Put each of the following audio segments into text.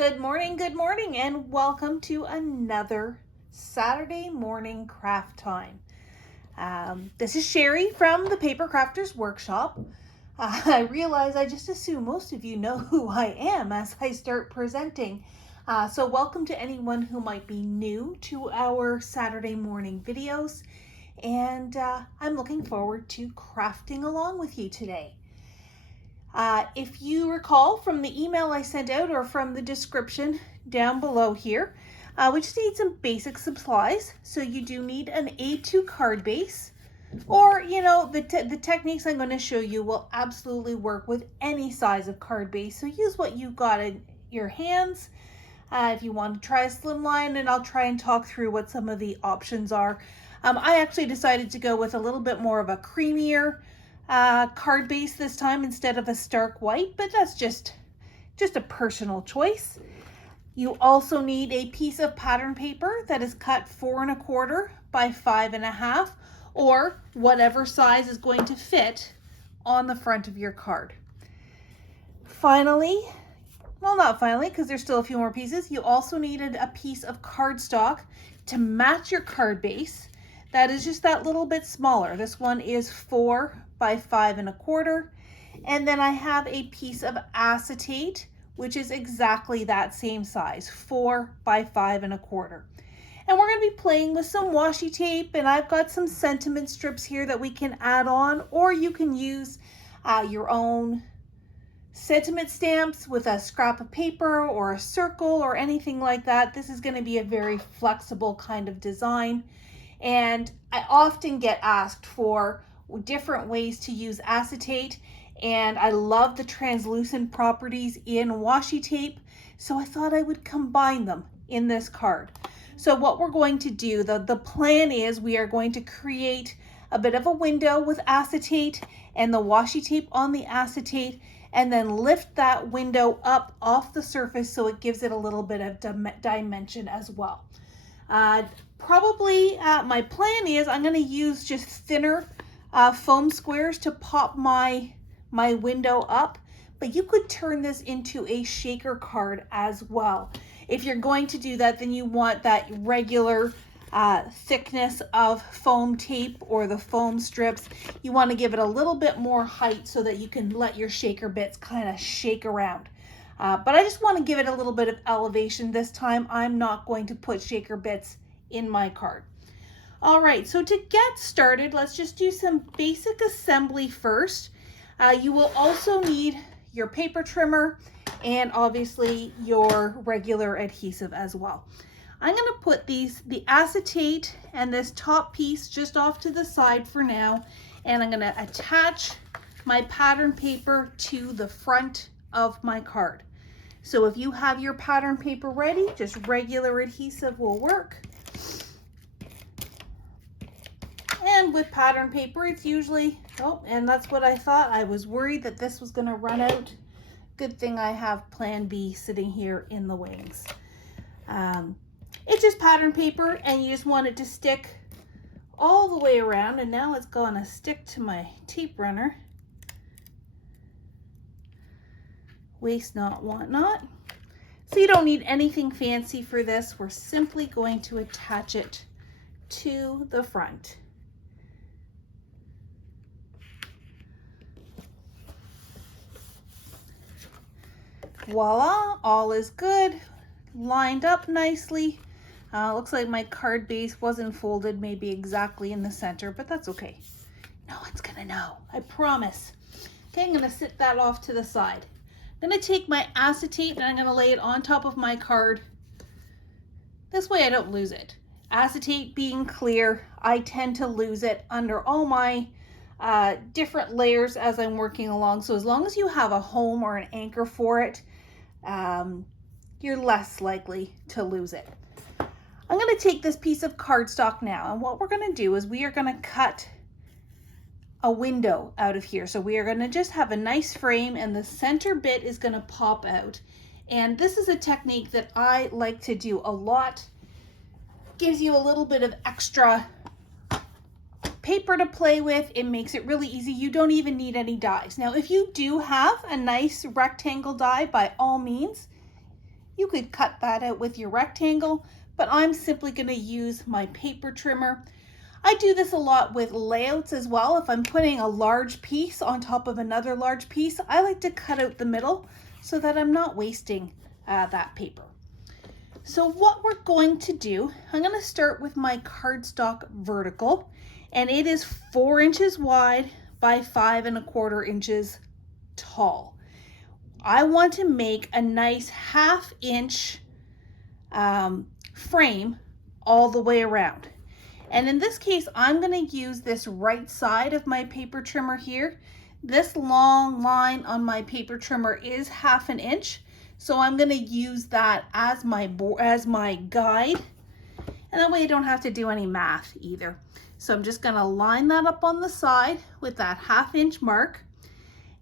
Good morning, and welcome to another Saturday morning craft time. This is Sheri from the Papercrafter's workshop. I realize I just assume most of you know who I am as I start presenting. So welcome to anyone who might be new to our Saturday morning videos. And I'm looking forward to crafting along with you today. If you recall from the email I sent out or from the description down below here, we just need some basic supplies. So you do need an A2 card base, or the techniques I'm going to show you will absolutely work with any size of card base. So use what you've got in your hands. If you want to try a slimline, and I'll try and talk through what some of the options are. I actually decided to go with a little bit more of a creamier card base this time instead of a stark white, but that's just a personal choice. You also need a piece of pattern paper that is cut 4 1/4 by 5 1/2, or whatever size is going to fit on the front of your card. Finally, well, not finally, because there's still a few more pieces, you also needed a piece of cardstock to match your card base. That is just that little bit smaller. This one is 4 by 5 1/4. And then I have a piece of acetate, which is exactly that same size, 4 by 5 1/4. And we're going to be playing with some washi tape, and I've got some sentiment strips here that we can add on, or you can use your own sentiment stamps with a scrap of paper or a circle or anything like that. This is going to be a very flexible kind of design. And I often get asked for different ways to use acetate, and I love the translucent properties in washi tape, so I thought I would combine them in this card. So what we're going to do, the plan is we are going to create a bit of a window with acetate and the washi tape on the acetate, and then lift that window up off the surface so it gives it a little bit of dimension as well. Probably my plan is I'm going to use just thinner foam squares to pop my window up, but you could turn this into a shaker card as well. If you're going to do that, then you want that regular thickness of foam tape or the foam strips. You want to give it a little bit more height so that you can let your shaker bits kind of shake around. But I just want to give it a little bit of elevation this time. I'm not going to put shaker bits in my card. All right, so to get started, let's just do some basic assembly first. You will also need your paper trimmer and obviously your regular adhesive as well. I'm going to put the acetate and this top piece just off to the side for now, and I'm going to attach my pattern paper to the front of my card. So if you have your pattern paper ready, just regular adhesive will work. And with pattern paper, it's usually, and that's what I thought. I was worried that this was going to run out. Good thing I have plan B sitting here in the wings. It's just pattern paper, and you just want it to stick all the way around. And now it's going to stick to my tape runner. Waste not, want not. So you don't need anything fancy for this. We're simply going to attach it to the front. Voila, all is good, lined up nicely. Looks like my card base wasn't folded maybe exactly in the center, but that's okay. No one's gonna know, I promise. Okay, I'm gonna sit that off to the side. I'm gonna take my acetate and I'm gonna lay it on top of my card. This way I don't lose it. Acetate being clear, I tend to lose it under all my different layers as I'm working along. So as long as you have a home or an anchor for it, you're less likely to lose it. I'm going to take this piece of cardstock now, and what we're going to do is we are going to cut a window out of here. So we are going to just have a nice frame, and the center bit is going to pop out. And this is a technique that I like to do a lot. Gives you a little bit of extra paper to play with. It makes it really easy. You don't even need any dies. Now, if you do have a nice rectangle die, by all means, You could cut that out with your rectangle, but I'm simply going to use my paper trimmer. I do this a lot with layouts as well. If I'm putting a large piece on top of another large piece, I like to cut out the middle so that I'm not wasting that paper. So what we're going to do, I'm going to start with my cardstock vertical, and it is 4 inches wide by 5 1/4 inches tall. I want to make a nice 1/2 inch frame all the way around. And in this case, I'm going to use this right side of my paper trimmer here. This long line on my paper trimmer is 1/2 inch. So I'm going to use that as my guide. And that way I don't have to do any math either. So I'm just going to line that up on the side with that 1/2 inch mark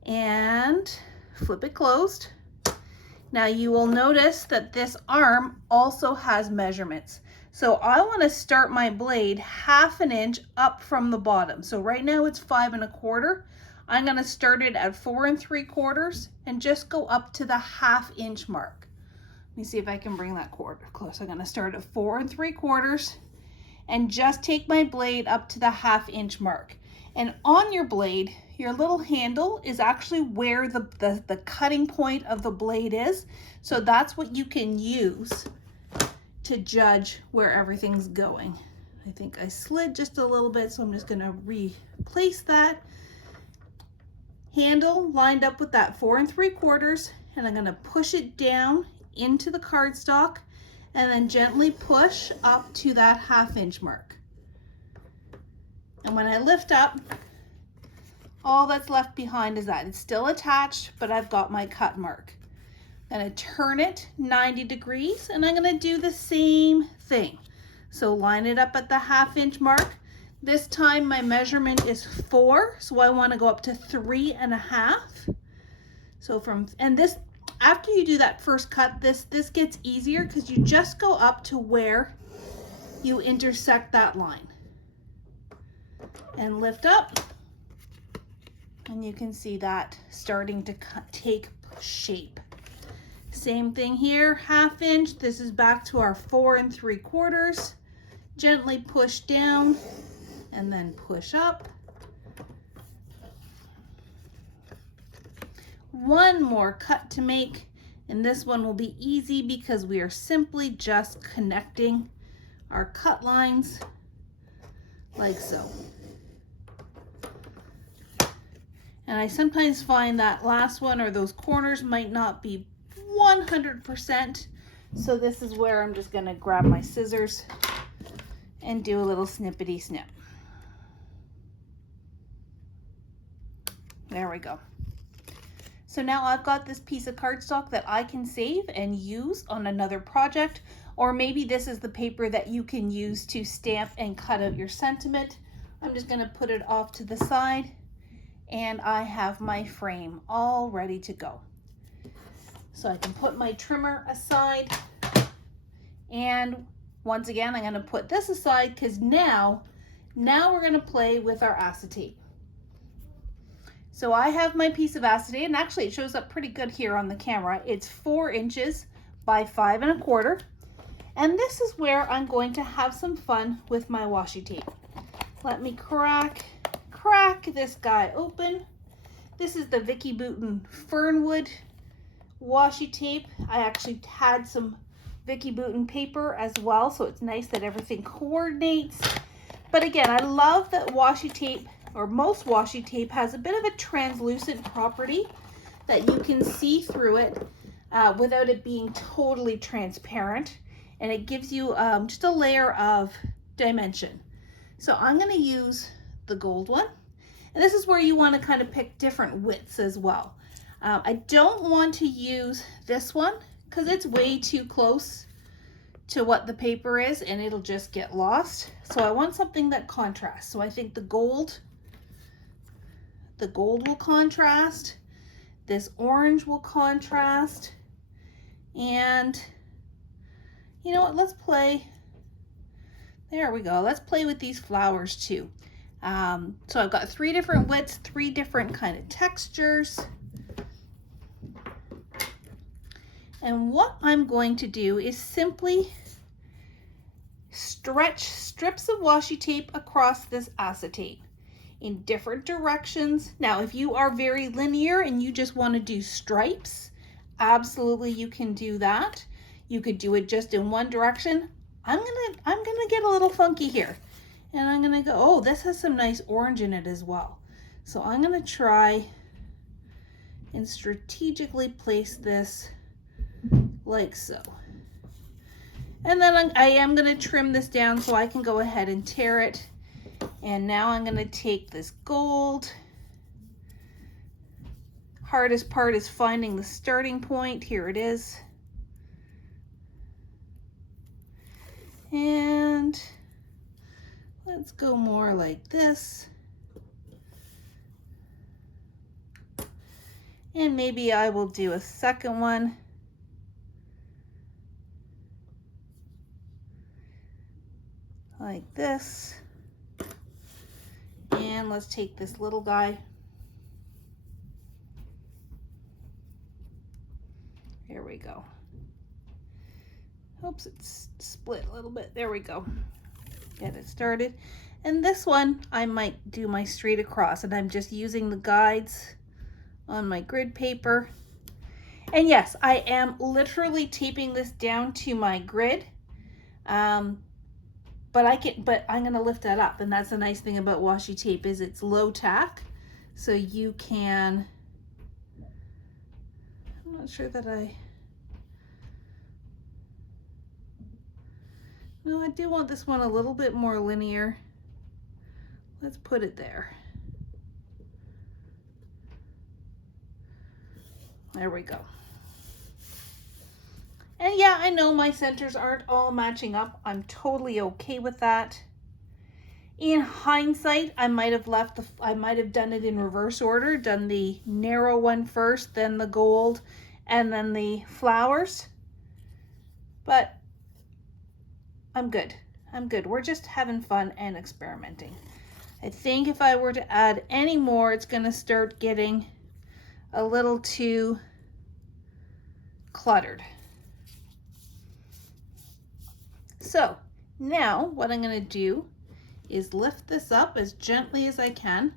and flip it closed. Now you will notice that this arm also has measurements. So I want to start my blade 1/2 inch up from the bottom. So right now it's 5 1/4. I'm going to start it at 4 3/4 and just go up to the 1/2 inch mark. Let me see if I can bring that cord close. I'm going to start at 4 3/4 and just take my blade up to the 1/2 inch mark. And on your blade, your little handle is actually where the cutting point of the blade is. So that's what you can use to judge where everything's going. I think I slid just a little bit, so I'm just going to replace that. Handle lined up with that 4 3/4, and I'm going to push it down into the cardstock and then gently push up to that 1/2 inch mark. And when I lift up, all that's left behind is that. It's still attached, but I've got my cut mark. I'm going to turn it 90 degrees and I'm going to do the same thing. So line it up at the 1/2 inch mark. This time my measurement is 4, so I want to go up to 3 1/2. So after you do that first cut, this gets easier because you just go up to where you intersect that line. And lift up, and you can see that starting to take shape. Same thing here, 1/2 inch. This is back to our 4 3/4. Gently push down and then push up. One more cut to make, and this one will be easy because we are simply just connecting our cut lines like so. And I sometimes find that last one or those corners might not be 100%. So this is where I'm just going to grab my scissors and do a little snippety snip. There we go. So now I've got this piece of cardstock that I can save and use on another project, or maybe this is the paper that you can use to stamp and cut out your sentiment. I'm just going to put it off to the side, and I have my frame all ready to go. So I can put my trimmer aside, and once again I'm going to put this aside because now we're going to play with our acetate. So I have my piece of acetate, and actually it shows up pretty good here on the camera. It's 4 inches by 5 1/4, and this is where I'm going to have some fun with my washi tape. Let me crack this guy open. This is the Vicky Bouton Fernwood washi tape. I actually had some Vicky Bouton paper as well, so it's nice that everything coordinates. But again, I love that washi tape, or most washi tape, has a bit of a translucent property that you can see through it without it being totally transparent, and it gives you just a layer of dimension. So I'm going to use the gold one, and this is where you want to kind of pick different widths as well. I don't want to use this one because it's way too close to what the paper is and it'll just get lost. So I want something that contrasts. So I think the gold will contrast, this orange will contrast, and you know what, let's play, there we go, let's play with these flowers too. So I've got 3 different widths, 3 different kind of textures. And what I'm going to do is simply stretch strips of washi tape across this acetate in different directions. Now, if you are very linear and you just want to do stripes, absolutely you can do that. You could do it just in one direction. I'm gonna get a little funky here. And I'm gonna go, oh, this has some nice orange in it as well. So I'm gonna try and strategically place this like so. And then I am going to trim this down so I can go ahead and tear it. And now I'm going to take this gold. Hardest part is finding the starting point. Here it is. And let's go more like this. And maybe I will do a second one. Like this. And let's take this little guy. Here we go. Oops, it's split a little bit. There we go. Get it started. And this one, I might do my straight across, and I'm just using the guides on my grid paper. And yes, I am literally taping this down to my grid. But I'm gonna lift that up, and that's the nice thing about washi tape is it's low tack, so you can. I'm not sure that no, I do want this one a little bit more linear. Let's put it there. There we go. And yeah, I know my centers aren't all matching up. I'm totally okay with that. In hindsight, I might have done it in reverse order, done the narrow one first, then the gold, and then the flowers. But I'm good. I'm good. We're just having fun and experimenting. I think if I were to add any more, it's going to start getting a little too cluttered. So now what I'm going to do is lift this up as gently as I can,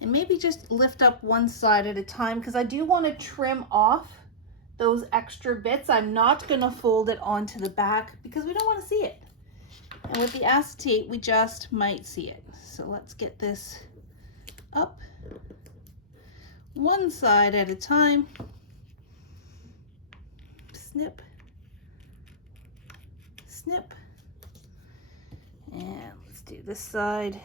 and maybe just lift up one side at a time, because I do want to trim off those extra bits. I'm not going to fold it onto the back because we don't want to see it. And with the acetate, we just might see it. So let's get this up one side at a time. Snip. Snip. And let's do this side.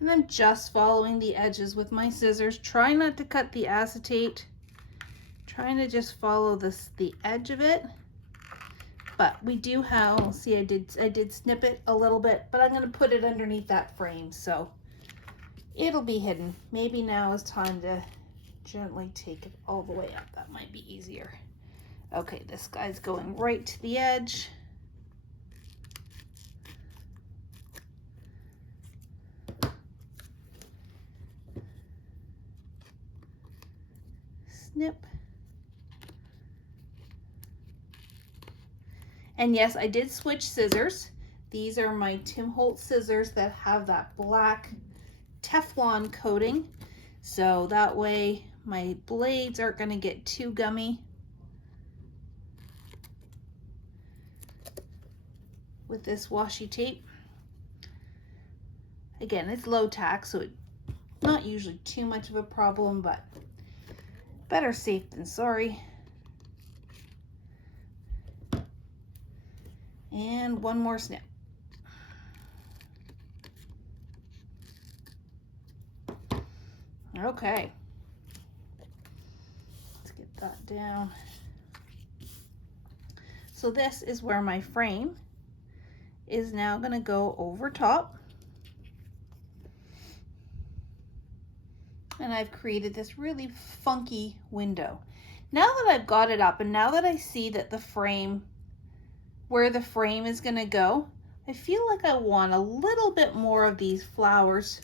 And I'm just following the edges with my scissors. Try not to cut the acetate. Trying to just follow the edge of it. But we do have, see, I did snip it a little bit, but I'm going to put it underneath that frame, so it'll be hidden. Maybe now is time to gently take it all the way up. That might be easier. Okay, this guy's going right to the edge. Snip. And yes, I did switch scissors. These are my Tim Holtz scissors that have that black Teflon coating. So that way my blades aren't going to get too gummy. With this washi tape. Again, it's low tack, so it's not usually too much of a problem, but better safe than sorry. And one more snip. Okay. Let's get that down. So this is where my frame is now going to go over top. And I've created this really funky window. Now that I've got it up and now that I see that the frame, where the frame is gonna go, I feel like I want a little bit more of these flowers.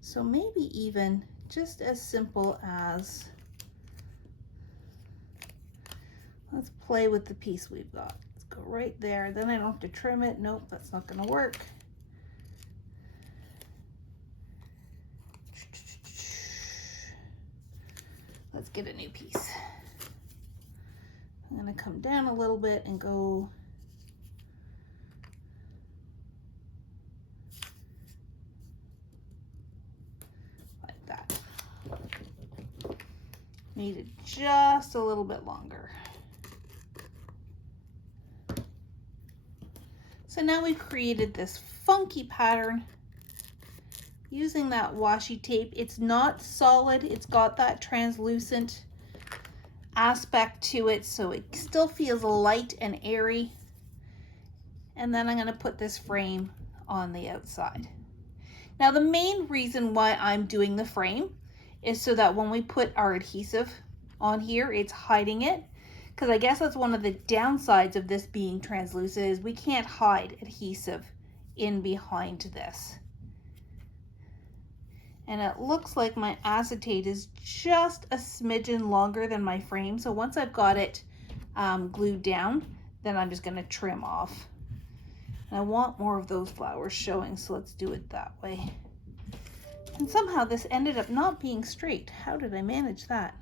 So maybe even just as simple as, let's play with the piece we've got. Let's go right there. Then I don't have to trim it. Nope, that's not gonna work. Let's get a new piece. I'm gonna come down a little bit and go like that. Need it just a little bit longer. So now we've created this funky pattern using that washi tape. It's not solid, it's got that translucent aspect to it, so it still feels light and airy. And then I'm going to put this frame on the outside. Now the main reason why I'm doing the frame is so that when we put our adhesive on here, it's hiding it. Because I guess that's one of the downsides of this being translucent, is we can't hide adhesive in behind this. And it looks like my acetate is just a smidgen longer than my frame. So once I've got it glued down, then I'm just going to trim off. And I want more of those flowers showing, so let's do it that way. And somehow this ended up not being straight. How did I manage that?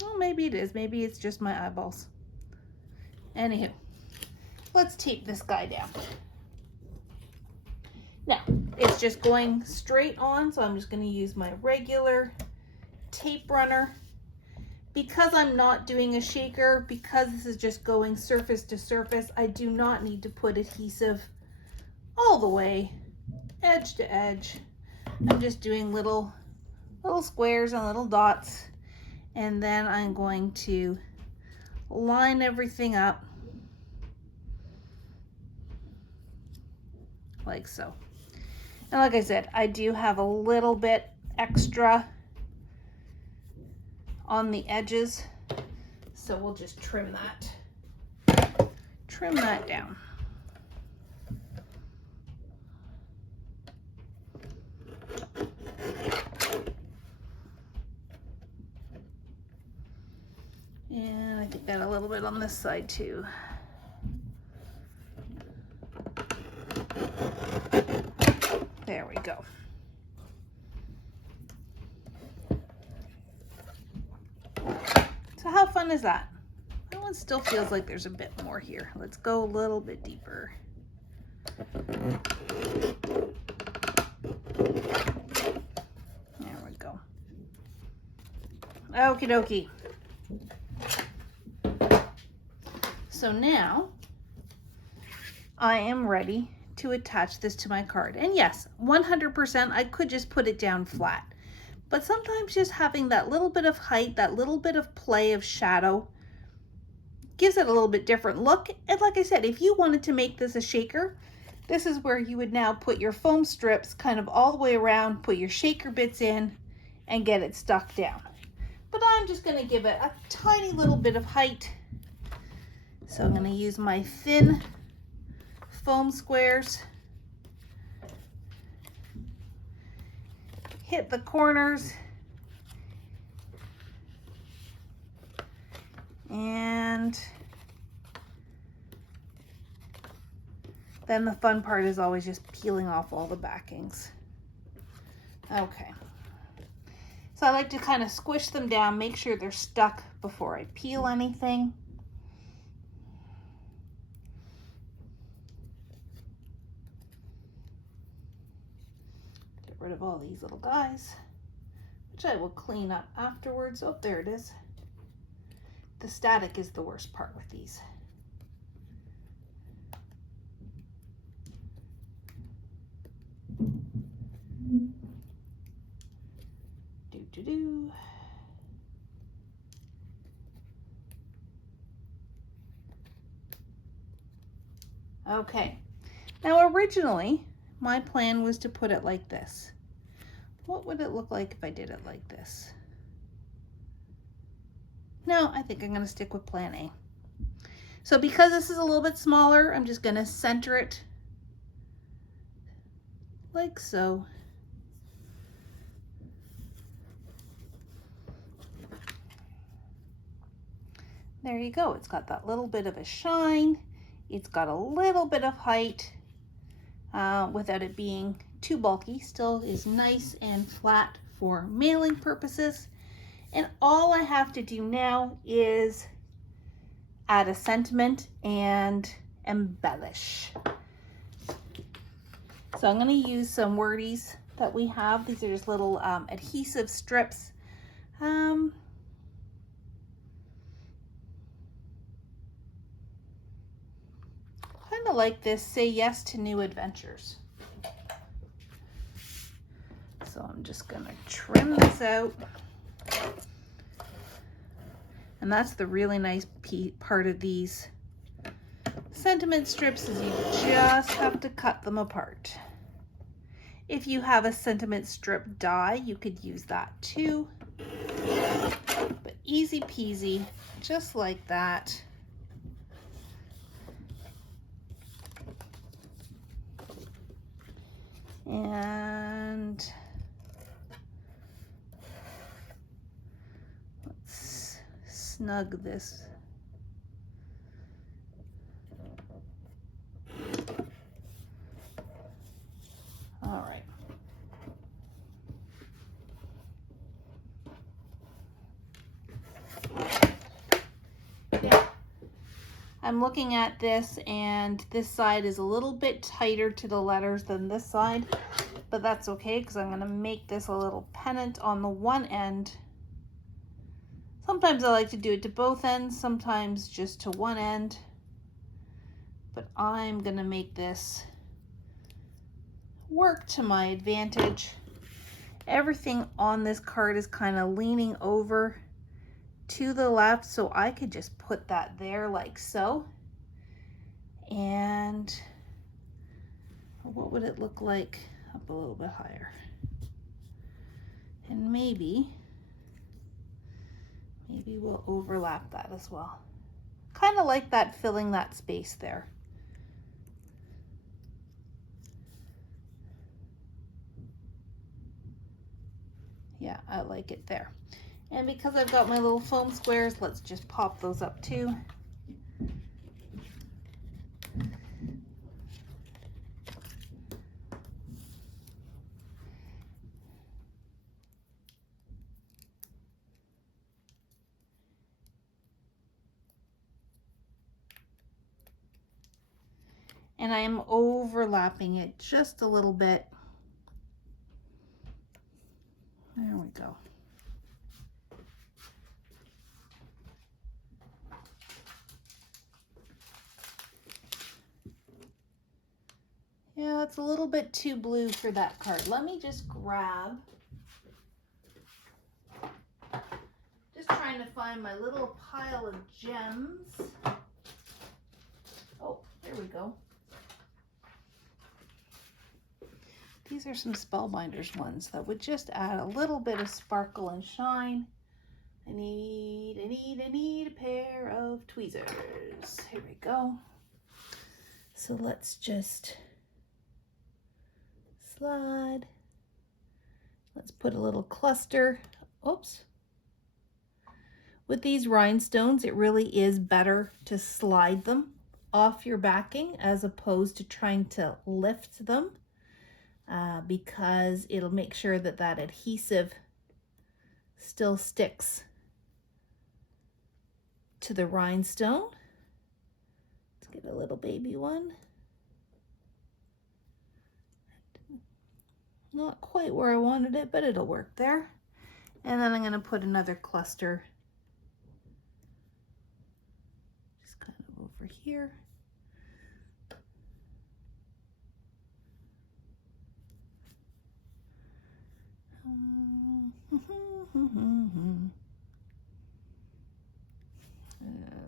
Well, maybe it is. Maybe it's just my eyeballs. Anywho, let's tape this guy down. Now, it's just going straight on, so I'm just going to use my regular tape runner. Because I'm not doing a shaker, because this is just going surface to surface, I do not need to put adhesive all the way, edge to edge. I'm just doing little squares and little dots, and then I'm going to line everything up like so. And like I said, I do have a little bit extra on the edges, so we'll just trim that down. And I think that a little bit on this side too. There we go. So how fun is that? That one still feels like there's a bit more here. Let's go a little bit deeper. There we go. Okie dokie. So now I am ready to attach this to my card. And yes, 100% I could just put it down flat. But sometimes just having that little bit of height, that little bit of play of shadow gives it a little bit different look. And like I said, if you wanted to make this a shaker, this is where you would now put your foam strips kind of all the way around, put your shaker bits in, and get it stuck down. But I'm just going to give it a tiny little bit of height. So I'm going to use my thin foam squares, hit the corners, and then the fun part is always just peeling off all the backings. Okay, so I like to kind of squish them down, make sure they're stuck before I peel anything. Rid of all these little guys, which I will clean up afterwards. Oh, there it is. The static is the worst part with these. Do. Okay, now originally my plan was to put it like this. What would it look like if I did it like this? No, I think I'm going to stick with plan A. So because this is a little bit smaller, I'm just going to center it like so. There you go. It's got that little bit of a shine. It's got a little bit of height without it being too bulky. Still is nice and flat for mailing purposes. And all I have to do now is add a sentiment and embellish. So I'm going to use some wordies that we have. These are just little adhesive strips. Kind of like this, say yes to new adventures. So I'm just going to trim this out. And that's the really nice part of these sentiment strips is you just have to cut them apart. If you have a sentiment strip die, you could use that too. But easy peasy, just like that. And let's snug this. All right. Yeah. I'm looking at this and this side is a little bit tighter to the letters than this side, but that's okay because I'm going to make this a little pennant on the one end. Sometimes I like to do it to both ends, sometimes just to one end, but I'm going to make this work to my advantage. Everything on this card is kind of leaning over to the left, so I could just put that there like so. And what would it look like up a little bit higher? And maybe we'll overlap that as well. Kind of like that, filling that space there. Yeah, I like it there. And because I've got my little foam squares, let's just pop those up too. And I am overlapping it just a little bit. There we go. Yeah, it's a little bit too blue for that card. Let me just grab, just trying to find my little pile of gems. Oh, there we go. These are some Spellbinders ones that would just add a little bit of sparkle and shine. I need a pair of tweezers. Here we go. So let's just slide. Let's put a little cluster. Oops. With these rhinestones, it really is better to slide them off your backing as opposed to trying to lift them, because it'll make sure that that adhesive still sticks to the rhinestone. Let's get a little baby one. Not quite where I wanted it, but it'll work there. And then I'm going to put another cluster just kind of over here.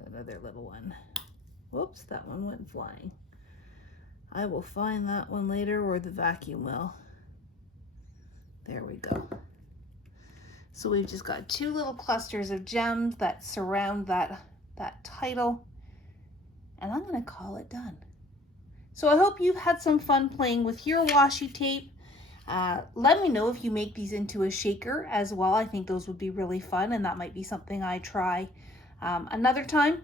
Another little one. Whoops, that one went flying. I will find that one later, or the vacuum will. There we go. So we've just got two little clusters of gems that surround that title, and I'm going to call it done. So I hope you've had some fun playing with your washi tape. Let me know if you make these into a shaker as well. I think those would be really fun, and that might be something I try another time.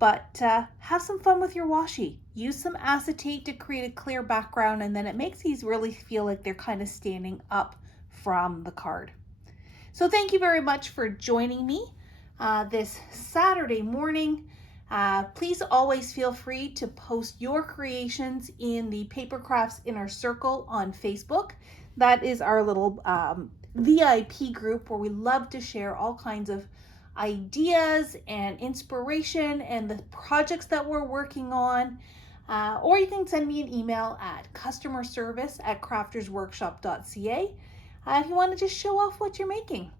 But have some fun with your washi. Use some acetate to create a clear background, and then it makes these really feel like they're kind of standing up from the card. So thank you very much for joining me this Saturday morning. Please always feel free to post your creations in the Paper Crafts Inner Circle on Facebook. That is our little VIP group where we love to share all kinds of ideas and inspiration and the projects that we're working on. Or you can send me an email at customerservice@craftersworkshop.ca if you want to just show off what you're making.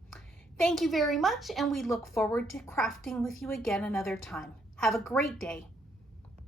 Thank you very much, and we look forward to crafting with you again another time. Have a great day.